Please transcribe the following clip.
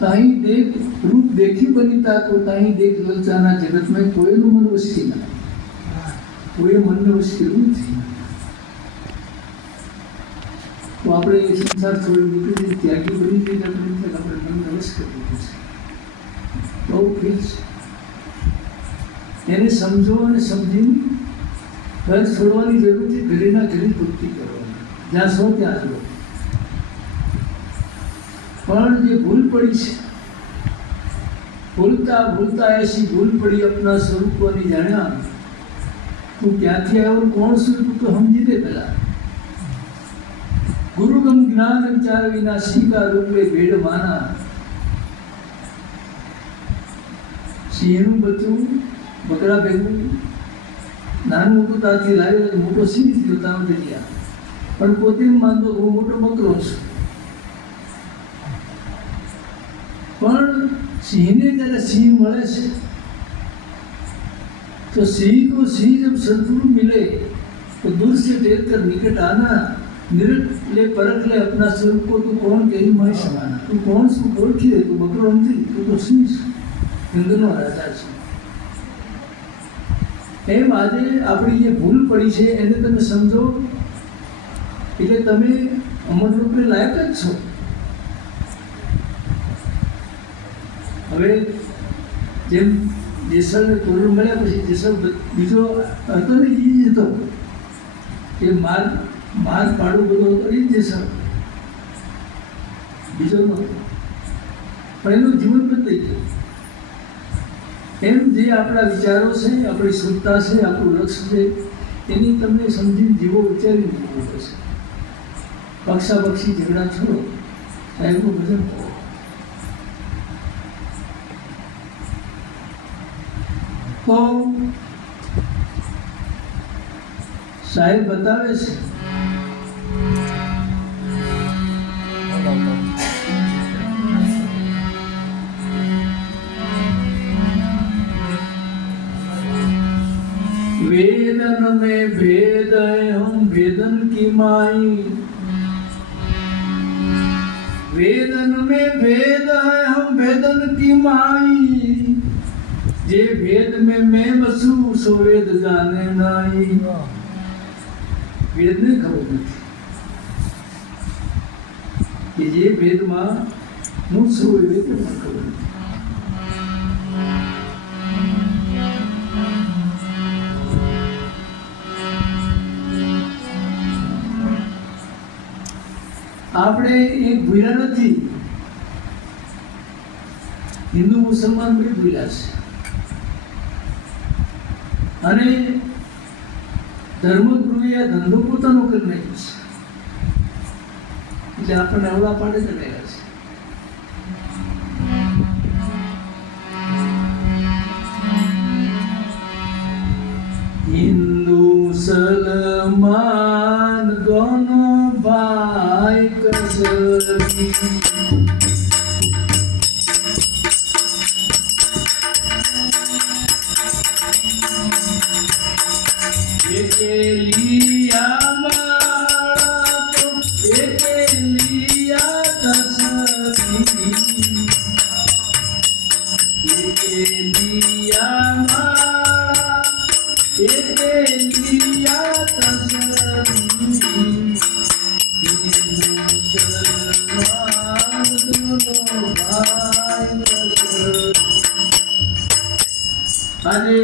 ताही देख रूप देखी बनिता को ताही देख ललचाना जगत में कोईનું મન વસી ના કોઈ મનને વશ કર્યું નથી. તો આપણે એ સંસાર છોડી નીકળી ત્યાગી બની જઈને આપણે મનને વશ કરી દીધું છે. બહુ ફીલ છે એને સમજો અને સમજીને ઘર છોડવાની જરૂર છે. ઘરેના ઘરે ભક્તિ કરવાની જ્યાં સો ત્યાં જો. પણ જે ભૂલ પડી છે ભૂલતા ભૂલતા ऐसी ભૂલ પડી अपना સ્વરૂપની જાણ્યા તું ક્યાંથી આવ્યો કોણ છું તું તો સમજી દે પેલા. ગુરુગમ જ્ઞાન વિચાર વિના શીકા રૂપે ભેડ માના. સિંહનું બચ્ચું બકરા ભેગું નાનું હતું ત્યાંથી લાવ્યો મોટો સિંહ થયો ત્યાં ગયા પણ પોતે માનતો હું મોટો બકરો છું. પણ સિંહને જ્યારે સિંહ મળે છે तो सिंह को सिंह जब सदगुरु मिले तो दूर से देख कर निकट आना. निरट ले परख ले अपना स्वरूप को. तू कौन कहीं मैं समाना. तू कौन सु ओळखी दे. तू बकरो નથી તું તો સિંહ છે. હિન્દુનો રાજા છે. એમ આજે આપણી જે ભૂલ પડી છે એને તમે સમજો એટલે તમે અમર રૂપે લાયક જ છો. હવે જેમ જેસલને તોરણ મળ્યા પછી જેસલ બીજો હતો ને એ જ હતો એ માર પાડું બધો હતો એ જ જેસલ બીજો નહોતો. પણ એનું જીવન બદલાઈ ગયું. એમ જે આપણા વિચારો છે આપણી શુદ્ધતા છે આપણું લક્ષ્ય છે એની તમને સમજીને જીવો વિચારીને જીવવું પડશે. પક્ષાપક્ષી ઝઘડા છોડો સાહેબનું ભજન કરો. તો સાહેબ બતાવે છે वेदन में भेद है हम भेदन की माई. वेदन में भेद है हम भेदन की माई. जे भेद में मैं बसू सो वेद जाने नाई. वेद ने खबर નથી કે જે વેદમાં હું છું એ વેદ મને ખબર નથી. આપણે એક ભૂલ્યા નથી. હિન્દુ મુસલમાન બે ભૂલ્યા છે અને ધર્મગુરુએ આ ધંધો પોતાનો કરી નાખ્યો છે એટલે આપણને અવળા પાડે જ રહ્યા છે. હિન્દુ મુસલમાન દોનો ભાઈ કસરી. एके लिया माला तो एके लिया तसरी. एके लिया माला एके लिया तसरी. मुसलमान दोनों भाई कसरी. આજે